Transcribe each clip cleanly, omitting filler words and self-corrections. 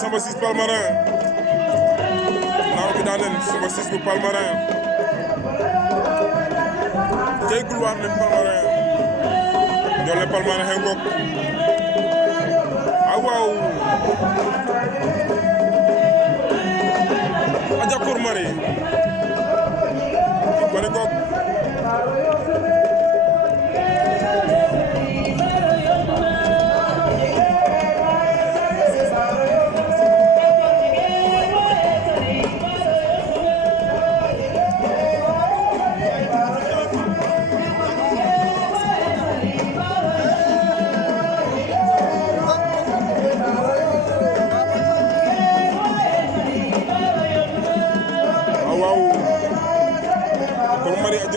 sama sis Palmarin naaw bi daan leen sama sis bu Palmarin tey gulwaan leen Palmarin jolle Palmarin xëy ngok waaw aja pour mari bari ngok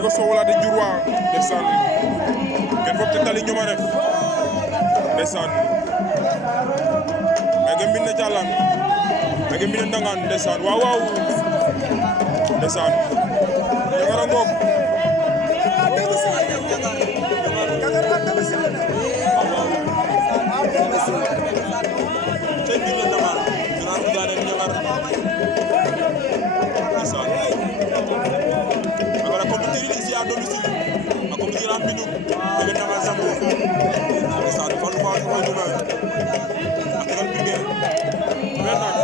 ko soxla de jurwa ndeysaan kenn fop te tali ñoma ref ndeysaan mege mbine calan mege mbine ndangaan ndeysaan waaw waaw ndeysaan Ñagara ngoog cey mbine ndangaan Général Goudiané Ñagar ndeysaan ici à domicile a compétir en Mbindouk debe Ndangaan Samb ndeysaan Fallou Fall koy duna ak tegal bige men nak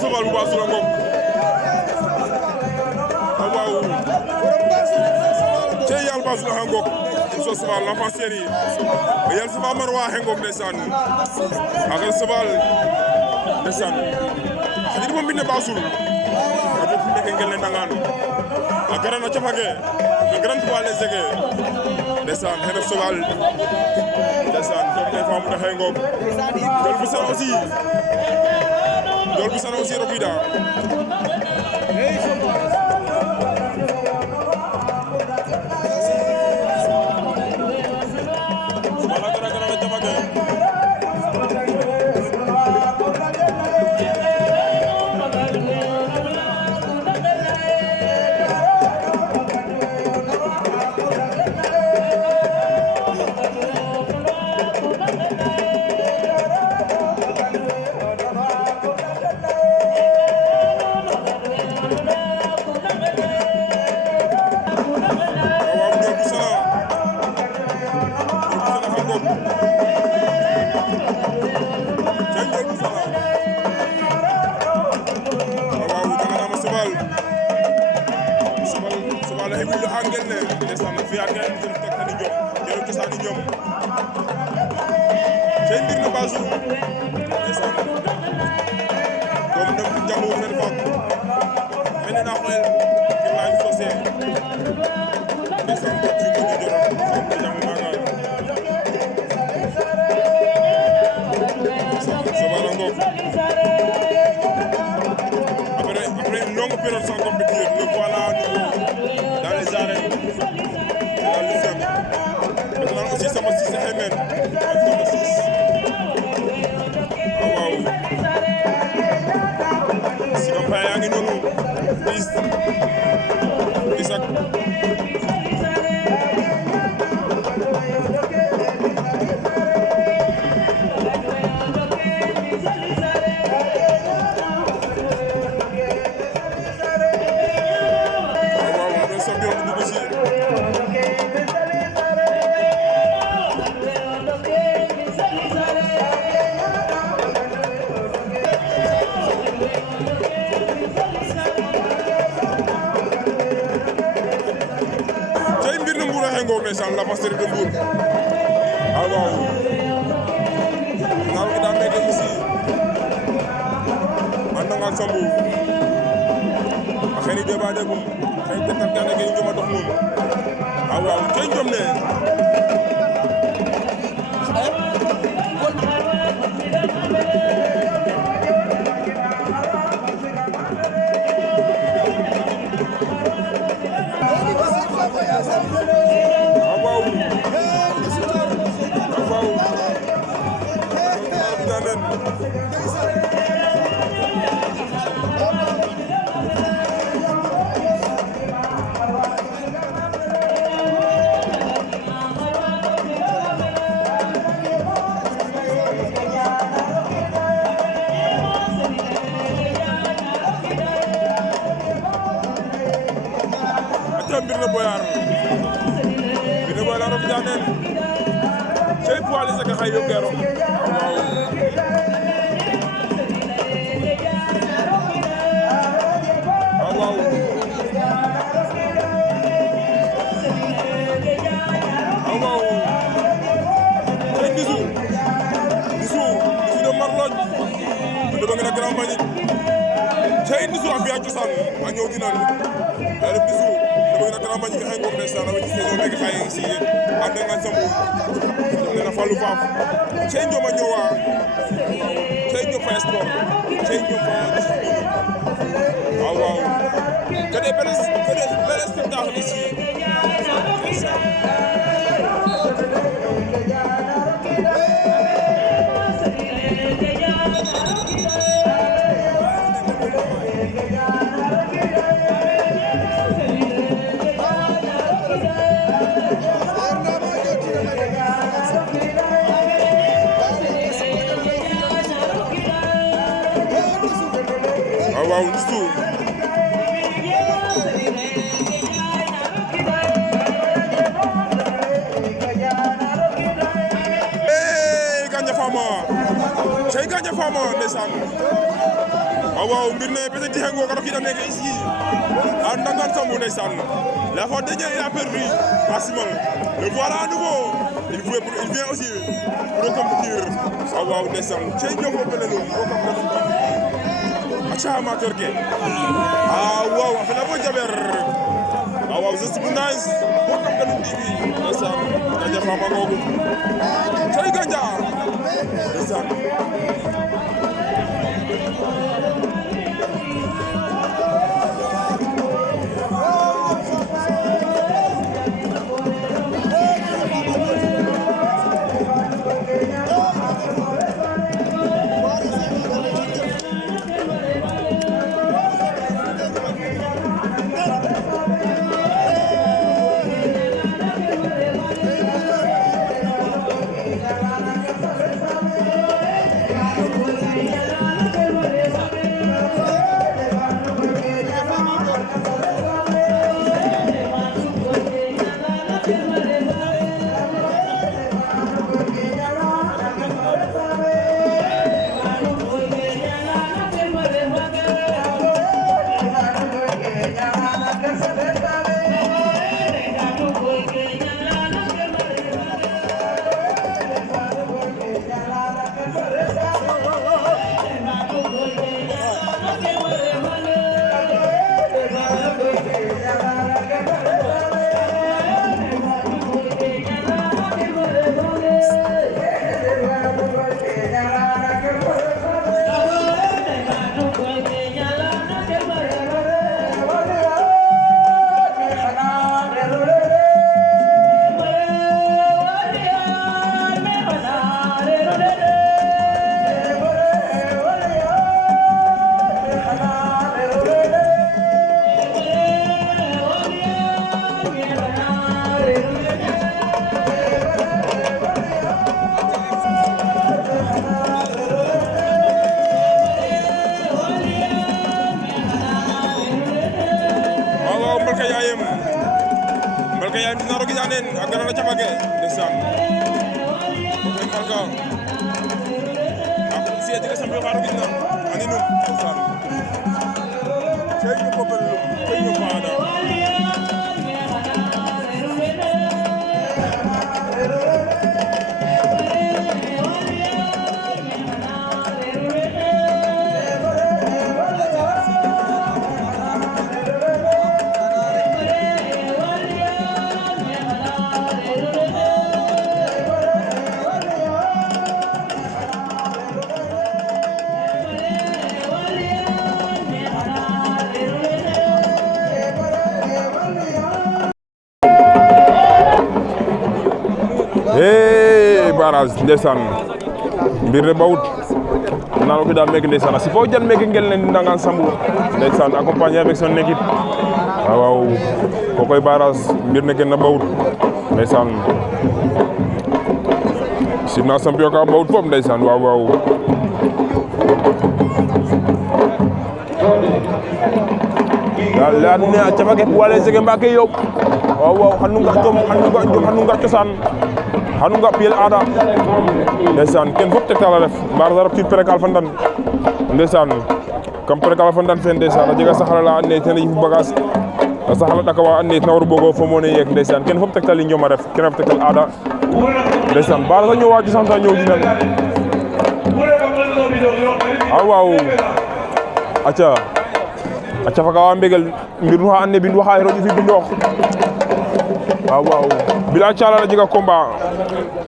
Soval bu baax su la ngoog waaw cey yàlla baax su la ngoog so Soval l'enfant chéri yàlla Soval marwa ngoog ndeysaan akal Soval ndeysaan xadi mo mbine baasul a jot fi nekk ngel ne Ndangaan a gara na cafage a grand poids léger ndeysaan xene Soval ndeysaan comme tey faamu na ngoog jol bu sana aussi Jol bu sana aussi rokida wala gara gara la jamage Soval a heɓi lo ha ngel ne ndeysaan fiya ten ten tek tani jom jelo cosani jom sey ndir no basu ndeysaan dom dem jangu fer fak mene na xoel ke lañu sosé ndeysaan ko ci ko joron ko jangu maga Soval a ngok après une longue période sans compétir le voilà à nouveau dans les arènes de la lutte simple. Maintenant aussi sama sis Aymen ak sama sis waaw si Mbaye yaa ngi noonu Isak ngoog ndeysaan la Fasseri de Mbour waaw naaru ki daa meke ici man nangal sambu a xeni débat degum xey tetal kene ke njoma dox moom waaw cey njom ne Mbirne Boyar roog janen cey poids léger ka xay yo gero waaw cey Ndisu de Marloj de ba nga Grand Mbagnick cey Ndisu a fiya cosaan a ñëw dinan ale Ndisu bëgg na Grand Mbagnick xëy ngoog ndeysaan avec saison bi xëy si ànd nga sambu ne na Fallou Faaf cey njoma ñëwa cey njom fa sport cey njom fa discipline waaw que des belles spectacles ici ndeysaan waaw Ndisu Gandia Fama cey Gandia Fama ndeysaan waaw Mbirne peut-être di hengo karo kida neke ici a ndangan sambu ndeysaan la fois dernière il a perdu à Simal le voilà à nouveau il vient aussi pour compétir waaw ndeysaan cey ñoko belelo ko kam acha amateur ke waaw a fela bo jaber waaw just bu nice bo kam Gandia TV ndeysaan Gandia Fama ngogu cey Gandia ndeysaan Mbalka yaay Naro Guidianen ak Grand Thiamake ndeysaan Mbalka ak si jega sambe xaro gidna ani num ndeysaan cey ñu ko bel cey ñu faada barrage ndeysaan mbir ne bawut nalo ko da meke ndeysaan si fo jan meke ngel ne ndangan sambu ndeysaan accompagné avec son équipe waaw ko koy barrage mbir ne gen na bawut ndeysaan simna champion ka bawut fop ndeysaan waaw la ne a cafa ke wale sege mbake yow waaw xanu nga jom xanu nga cosaan xanu nga piyel aada ndeysaan ken fop tegtal a ref mbar sa rab tiid Perkal fa Ndane ndeysaan kam Perkal fa Ndane fe ndeysaan a jega saxala la and naye ten a yifu bagage a saxala ɗaka wa and naye ten a waru bogo fo mone yeek ndeysaan ken fop tegtal i njom a ref kene fop tegtal aada ndeysaan bar sa ñowa cosaan ta ñoow dinan waaw aca a cafa ka wa mbegel mbir nu xa and naye bin waxa roƴu fi bindoox waaw bila Thialal a jega combat